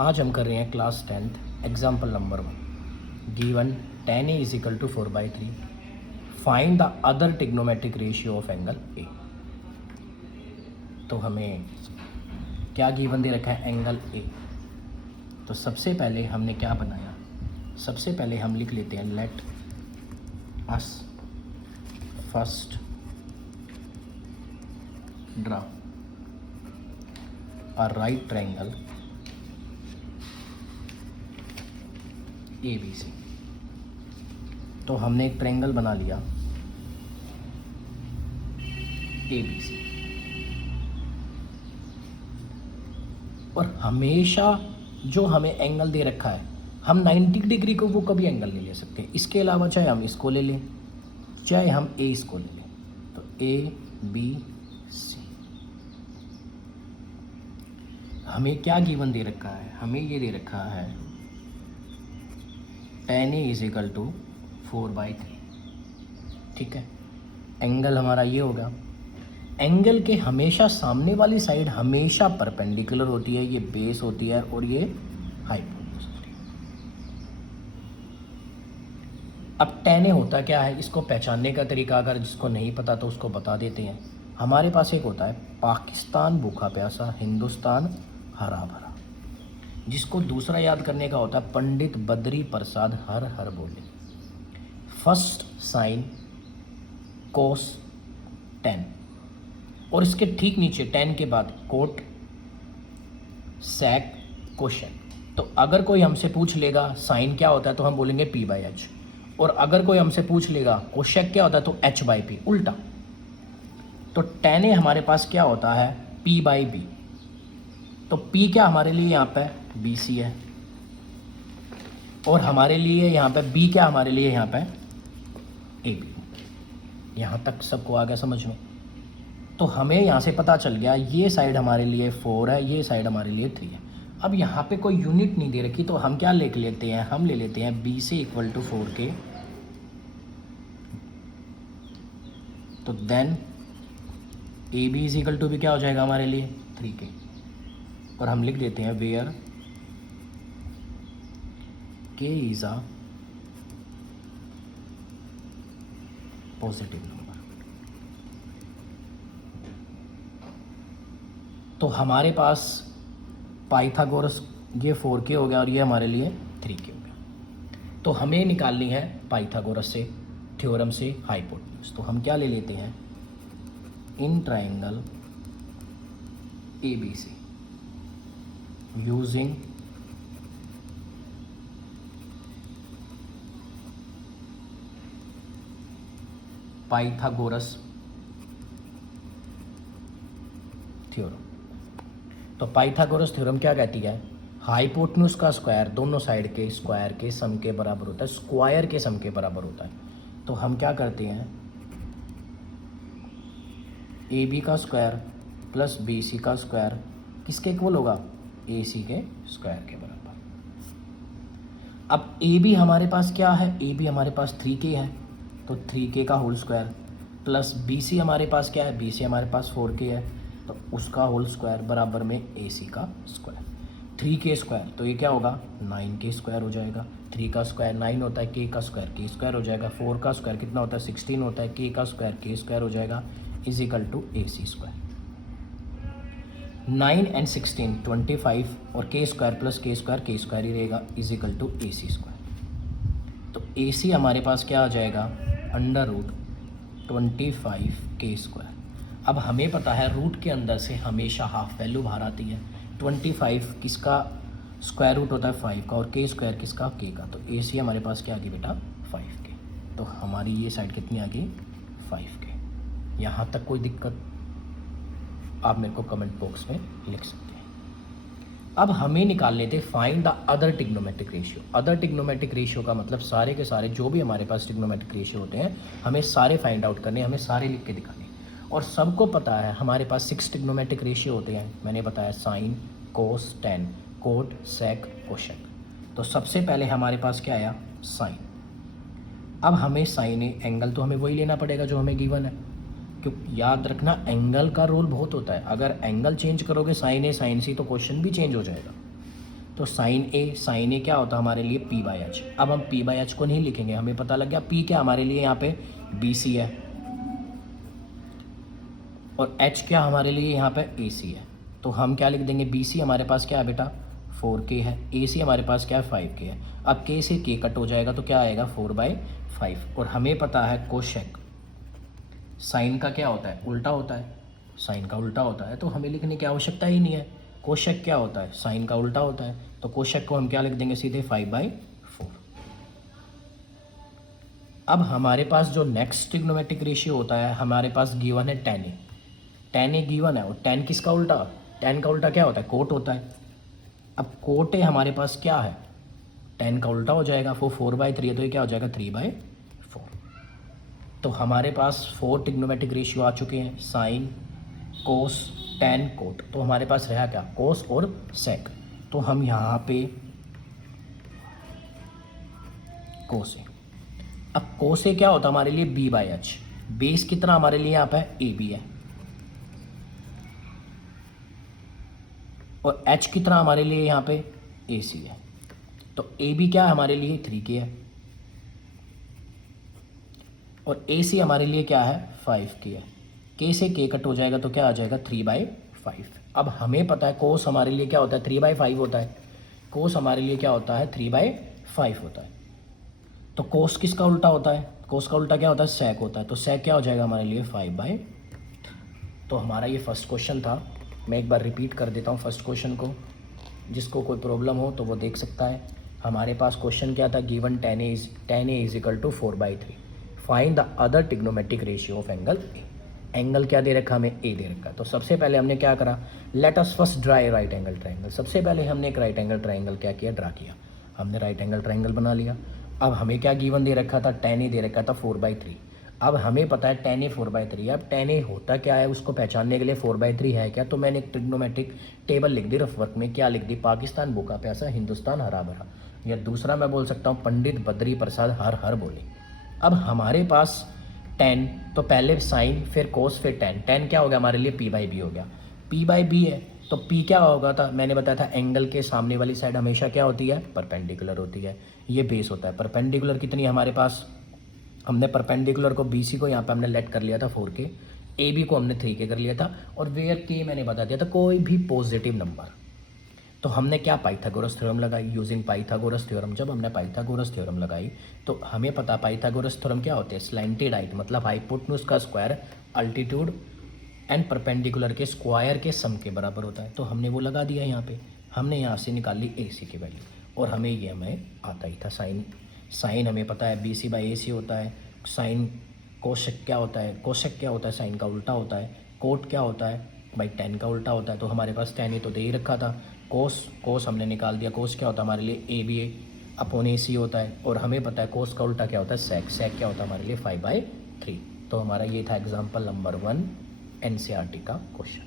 आज हम कर रहे हैं class 10th example number 1। Given tan A is to 4/3, find the other trigonometric ratio of angle A. तो हमें क्या गिवन दे रखा है, एंगल ए। तो सबसे पहले हमने क्या बनाया, सबसे पहले हम लिख लेते हैं let us first draw a right triangle A B C. तो हमने एक ट्रायंगल बना लिया ए बी सी, और हमेशा जो हमें एंगल दे रखा है हम 90 डिग्री को वो कभी एंगल नहीं ले सकते। इसके अलावा चाहे हम इसको ले लें, चाहे हम ए इसको ले लें। तो ए बी सी हमें क्या गिवन दे रखा है, हमें ये दे रखा है tan A is equal to 4/3। ठीक है, एंगल हमारा ये होगा। एंगल के हमेशा सामने वाली साइड हमेशा परपेंडिकुलर होती है, ये बेस होती है और ये हाइपोटेन्यूज होती है। अब tan A होता क्या है, इसको पहचानने का तरीका अगर जिसको नहीं पता तो उसको बता देते हैं। हमारे पास एक होता है पाकिस्तान भूखा प्यासा, हिंदुस्तान हरा भरा। जिसको दूसरा याद करने का होता है पंडित बद्री प्रसाद हर हर बोले। फर्स्ट साइन कोस tan, और इसके ठीक नीचे tan के बाद कोट sec कोशन। तो अगर कोई हमसे पूछ लेगा साइन क्या होता है तो हम बोलेंगे p/h, और अगर कोई हमसे पूछ लेगा कोशेक क्या होता है तो h/p, उल्टा। तो tan A हमारे पास क्या होता है p/b। तो p क्या हमारे लिए यहाँ पे BC है, और हमारे लिए यहाँ पे b क्या हमारे लिए यहाँ पे AB। यहाँ तक सबको आ गया समझ में? तो हमें यहाँ से पता चल गया ये साइड हमारे लिए 4 है, ये साइड हमारे लिए 3 है। अब यहाँ पे कोई यूनिट नहीं दे रखी तो हम क्या लिख लेते हैं, हम ले लेते हैं b से इक्वल टू 4k। तो then AB is equal to भी क्या हो जाएगा हमारे लिए 3k, और हम लिख देते हैं where k is a positive number. तो हमारे पास पाइथागोरस ये 4k हो गया और ये हमारे लिए 3k हो गया। तो हमें निकालनी है पाइथागोरस से थ्योरम से हाइपोटेन्यूज। तो हम क्या ले लेते हैं, in triangle ABC using Pythagoras theorem. तो पाइथागोरस थ्योरम क्या कहती है, हाइपोटेन्यूज का स्क्वायर दोनों साइड के स्क्वायर के सम के बराबर होता है, स्क्वायर के सम के बराबर होता है। तो हम क्या करते हैं, AB का स्क्वायर प्लस BC का स्क्वायर किसके इक्वल होगा, AC के स्क्वायर के बराबर। अब AB हमारे पास क्या है, AB हमारे पास 3k है, तो 3k का होल स्क्वायर प्लस BC हमारे पास क्या है, BC हमारे पास 4k है, तो उसका होल स्क्वायर बराबर में AC का स्क्वायर। 3k स्क्वायर तो ये क्या होगा 9k स्क्वायर हो जाएगा। 3 का स्क्वायर 9 होता है, k का स्क्वायर k स्क्वायर हो जाएगा। 4 का स्क्वायर कितना होता है 16 होता है, k का स्क्वायर k स्क्वायर हो जाएगा, is equal to AC square. 9 and 16 25, और k square plus k square ही रहेगा, is equal to AC square. तो AC हमारे पास क्या आ जाएगा अंडर रूट 25k स्क्वायर। अब हमें पता है रूट के अंदर से हमेशा हाफ वैल्यू बाहर आती है। 25 किसका स्क्वायर रूट होता है 5 का, और k स्क्वायर किसका k का। तो AC हमारे पास क्या आ गई बेटा 5k। तो हमारी ये साइड कितनी आ गई 5k। यहाँ तक कोई दिक्कत आप मेरे को कमेंट बॉक्स में लिख सकते हैं। अब हमें निकालने थे find the other trigonometric ratio. Other trigonometric ratio का मतलब सारे के सारे जो भी हमारे पास टिग्नोमेट्रिक रेशियो होते हैं हमें सारे फाइंड आउट करने, हमें सारे लिख के दिखाने। और सबको पता है हमारे पास 6 टिग्नोमेट्रिक रेशियो होते हैं। मैंने बताया sine cos tan, cot sec cosec. तो सबसे पहले हमारे पास क्या आया साइन। अब हमें साइन एंगल तो हमें वही लेना पड़ेगा जो हमें गिवन है, क्योंकि याद रखना एंगल का रोल बहुत होता है। अगर एंगल चेंज करोगे साइन ए साइन सी तो क्वेश्चन भी चेंज हो जाएगा। तो साइन ए क्या होता है हमारे लिए पी बाई एच। अब हम पी बाई एच को नहीं लिखेंगे, हमें पता लग गया पी क्या हमारे लिए यहाँ पे बी सी है और एच क्या हमारे लिए यहाँ पे ए सी है। तो हम क्या लिख देंगे, बी सी हमारे पास क्या है बेटा 4k है, ए सी हमारे पास क्या है 5k है। अब k से k कट हो जाएगा तो क्या आएगा 4/5। और हमें पता है कोशेक साइन का क्या होता है उल्टा होता है, साइन का उल्टा होता है, तो हमें लिखने की आवश्यकता ही नहीं है। कोशेक क्या होता है साइन का उल्टा होता है, तो कोशेक को हम क्या लिख देंगे सीधे 5/4। अब हमारे पास जो नेक्स्ट ट्रिग्नोमेट्रिक रेशियो होता है हमारे पास गिवन है tan ए गिवन है। और tan किसका उल्टा, tan का उल्टा क्या होता है कोट होता है। अब कोट ए हमारे पास क्या है tan का उल्टा हो जाएगा, वो 4/3 है तो ये क्या हो जाएगा 3/4। तो हमारे पास 4 ट्रिग्नोमेट्रिक रेशियो आ चुके हैं, साइन कोस tan कोट। तो हमारे पास रहा क्या कोस और सेक। तो हम यहाँ पे कोस ए, अब कोस ए क्या होता है हमारे लिए b/h। बेस कितना हमारे लिए यहाँ पे ए बी है और h कितना हमारे लिए यहाँ पे ए सी है। तो ए बी क्या हमारे लिए 3k है और ए सी हमारे लिए क्या है 5k है। k से k कट हो जाएगा तो क्या आ जाएगा 3/5। अब हमें पता है कोस हमारे लिए क्या होता है 3/5 होता है, कोस हमारे लिए क्या होता है 3/5 होता है। तो कोस किसका उल्टा होता है, कोस का उल्टा क्या होता है सेक होता है। तो सेक क्या हो जाएगा हमारे लिए 5/। तो हमारा ये फर्स्ट क्वेश्चन था। मैं एक बार रिपीट कर देता हूँ फर्स्ट क्वेश्चन को, जिसको कोई प्रॉब्लम हो तो वो देख सकता है। हमारे पास क्वेश्चन क्या था, given tan a is equal to 4/3, find the other trigonometric ratio of angle A. Angle क्या दे रखा हमें ए दे रखा। तो सबसे पहले हमने क्या करा, late us first draw a right angle triangle. सबसे पहले हमने एक राइट एंगल ट्राइंगल क्या किया ड्रा किया, हमने राइट एंगल ट्राइंगल बना लिया। अब हमें क्या गिवन दे रखा था tan a दे रखा था 4/3। अब हमें पता है tan a 4/3। अब tan a होता क्या है उसको पहचानने के लिए 4/3 है क्या, तो मैंने एक ट्रिग्नोमेट्रिक टेबल लिख दी रफ वर्क में। क्या लिख दी, पाकिस्तान भूखा प्यासा हिंदुस्तान हरा भरा। या दूसरा मैं बोल सकता हूँ पंडित बद्री प्रसाद हर हर बोले। अब हमारे पास tan, तो पहले साइन फिर कोस फिर tan क्या हो गया हमारे लिए p/b हो गया। p/b है तो p क्या होगा था, मैंने बताया था एंगल के सामने वाली साइड हमेशा क्या होती है परपेंडिकुलर होती है। ये बेस होता है परपेंडिकुलर कितनी हमारे पास, हमने परपेंडिकुलर को BC को यहाँ पे हमने लेट कर लिया था 4k, AB को हमने 3k कर लिया था। और वेयर k मैंने बता दिया था कोई भी पॉजिटिव नंबर। तो हमने क्या पाइथागोरस थ्योरम लगाई, यूजिंग पाइथागोरस थ्योरम। जब हमने पाइथागोरस थ्योरम लगाई तो हमें पता पाइथागोरस थ्योरम क्या होते हैं, स्लैंटेड हाइट मतलब हाइपोटेन्यूज का स्क्वायर अल्टीट्यूड एंड परपेंडिकुलर के स्क्वायर के सम के बराबर होता है। तो हमने वो लगा दिया यहाँ पे, हमने यहाँ से निकाल ली AC की वैल्यू और हमें ये हमें आता ही था साइन हमें पता है BC/AC होता है। साइन कोशेक क्या होता है, कोशेक क्या होता है साइन का उल्टा होता है। कोट क्या होता है भाई tan का उल्टा होता है। तो हमारे पास tan तो दे ही रखा था। कोस हमने निकाल दिया, कोस क्या होता है हमारे लिए AB/AC होता है। और हमें पता है कोस का उल्टा क्या होता है सेक क्या होता है हमारे लिए 5/3। तो हमारा ये था एग्जाम्पल नंबर 1 NCERT का क्वेश्चन।